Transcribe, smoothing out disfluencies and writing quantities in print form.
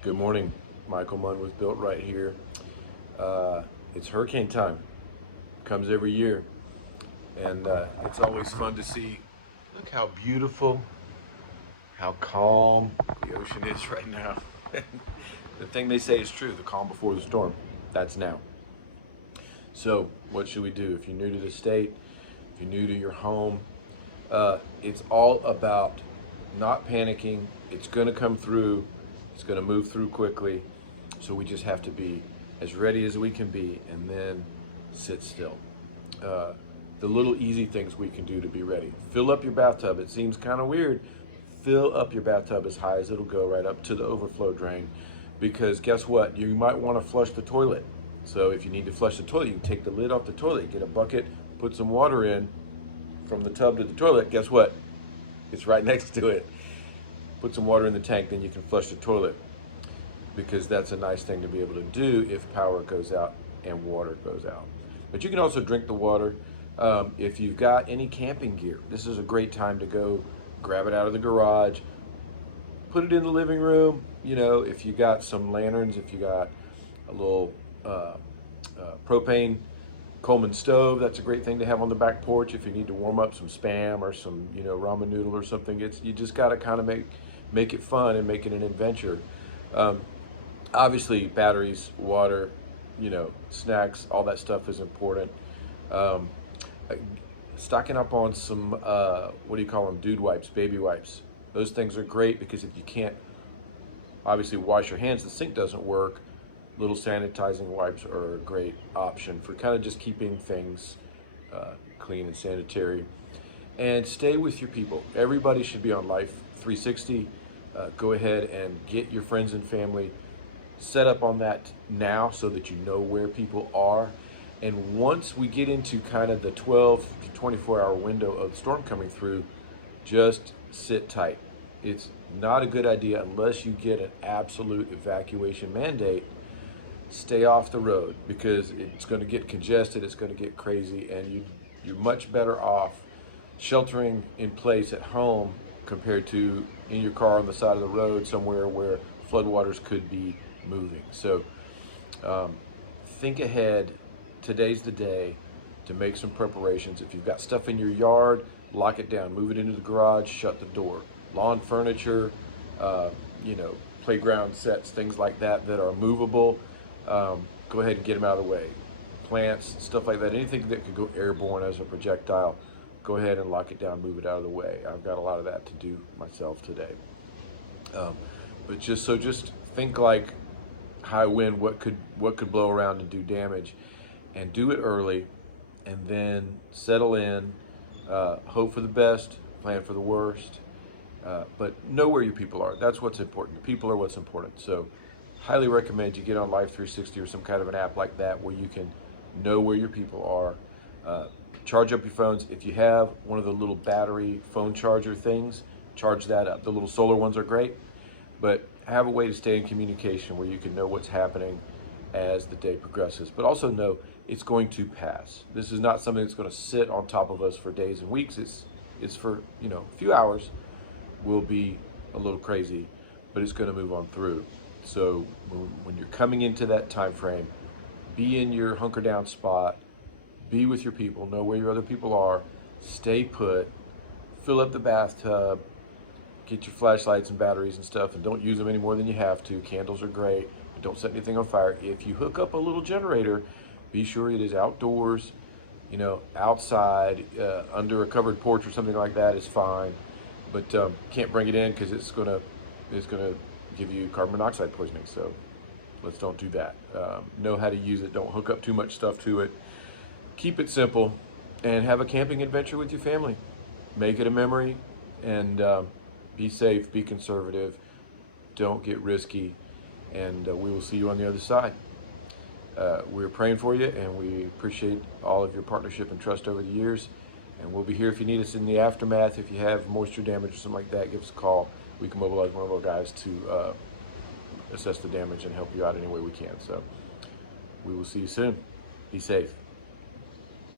Good morning. Michael Munn was built right here. It's hurricane time. Comes every year, and it's always fun to see. Look how beautiful, how calm the ocean is right now. The thing they say is true: the calm before the storm. That's now. So, what should we do? If you're new to the state, if you're new to your home, it's all about not panicking. It's going to come through. It's going to move through quickly. So we just have to be as ready as we can be and then sit still. Uh, the little easy things we can do to be ready. Fill up your bathtub. It seems kind of weird. Fill up your bathtub as high as it'll go, right up to the overflow drain. Because guess what? You might want to flush the toilet. So if you need to flush the toilet, you take the lid off the toilet, get a bucket, put some water in from the tub to the toilet. Guess what? It's right next to it. Put some water in the tank, then you can flush the toilet, because that's a nice thing to be able to do if power goes out and water goes out. But you can also drink the water. If you've got any camping gear, this is a great time to go grab it out of the garage, put it in the living room. You know, if you got some lanterns, if you got a little propane Coleman stove, that's a great thing to have on the back porch if you need to warm up some Spam or some, ramen noodle or something. You just got to kind of make it fun and make it an adventure. Obviously, batteries, water, snacks, all that stuff is important. Um, Stocking up on some, what do you call them, dude wipes, baby wipes. Those things are great because if you can't obviously wash your hands, the sink doesn't work. Little sanitizing wipes are a great option for kind of just keeping things clean and sanitary. And stay with your people. Everybody should be on Life 360. Go ahead and get your friends and family set up on that now so that you know where people are. And once we get into kind of the 12 to 24 hour window of the storm coming through, just sit tight. It's not a good idea unless you get an absolute evacuation mandate. Stay off the road because it's going to get congested, it's going to get crazy, and you're much better off sheltering in place at home compared to in your car on the side of the road somewhere where floodwaters could be moving. So think ahead. Today's the day to make some preparations. If you've got stuff in your yard, lock it down, move it into the garage, shut the door. Lawn furniture, playground sets, things like that are movable. Go ahead and get them out of the way. Plants, stuff like that, anything that could go airborne as a projectile, go ahead and lock it down, move it out of the way. I've got a lot of that to do myself today. But just think like high wind, what could blow around and do damage, and do it early, and then settle in, hope for the best, plan for the worst, but know where your people are. That's what's important. The people are what's important. So highly recommend you get on Life 360 or some kind of an app like that where you can know where your people are. Charge up your phones. If you have one of the little battery phone charger things, charge that up. The little solar ones are great, but have a way to stay in communication where you can know what's happening as the day progresses. But also know it's going to pass. This is not something that's going to sit on top of us for days and weeks. It's for a few hours. Will be a little crazy, but it's going to move on through. So when you're coming into that time frame, be in your hunker down spot, be with your people, know where your other people are, stay put, fill up the bathtub, get your flashlights and batteries and stuff, and don't use them any more than you have to. Candles are great, but don't set anything on fire. If you hook up a little generator, be sure it is outdoors, outside, under a covered porch or something like that is fine. But can't bring it in because it's gonna give you carbon monoxide poisoning. So let's don't do that. Know how to use it. Don't hook up too much stuff to it. Keep it simple, and have a camping adventure with your family. Make it a memory, and be safe. Be conservative. Don't get risky, and we will see you on the other side. We're praying for you, and we appreciate all of your partnership and trust over the years. And we'll be here if you need us in the aftermath. If you have moisture damage or something like that, give us a call. We can mobilize one of our guys to assess the damage and help you out any way we can. So we will see you soon. Be safe.